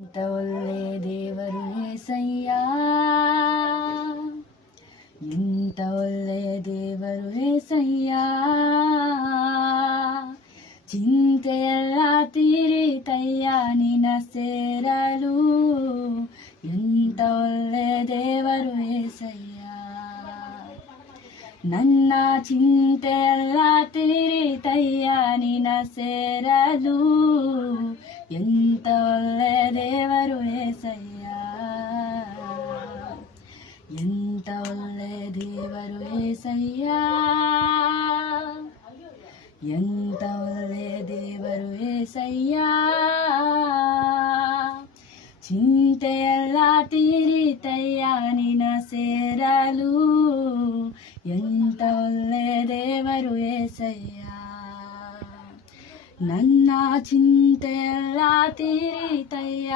ಇಂಥ ಒಳ್ಳೆ ದೇವರು ಏಸಯ್ಯ, ಇಂಥ ಒಳ್ಳೆ ದೇವರು ಏಸಯ್ಯ. ಚಿಂತೆಯೆಲ್ಲ ತೀರಿತಯ್ಯ ನಿನ್ನ ಸೇರಲು, ಎಂಥ ಒಳ್ಳೆ ದೇವರು ಏಸಯ್ಯ. ನನ್ನ ಚಿಂತೆಯೆಲ್ಲ ತೀರಿತಯ್ಯ ನಿನ್ನ ಸೇರಲು, ಎಂಥ ಒಳ್ಳೆ ದೇವರು ಏಸಯ್ಯ, ಎಂಥ ಒಳ್ಳೆ ದೇವರು ಏಸಯ್ಯ, ಎಂಥ ಒಳ್ಳೆ ದೇವರು ಏಸಯ್ಯ. ಚಿಂತೆಯೆಲ್ಲ ತೀರಿತಯ್ಯ ನಿನ್ನ ಸೇರಲು, ಎಂಥ ಒಳ್ಳೆ ದೇವರು ಏಸಯ್ಯ. ನನ್ನ ಚಿಂತೆಯೆಲ್ಲ ತೀರಿತಯ್ಯ.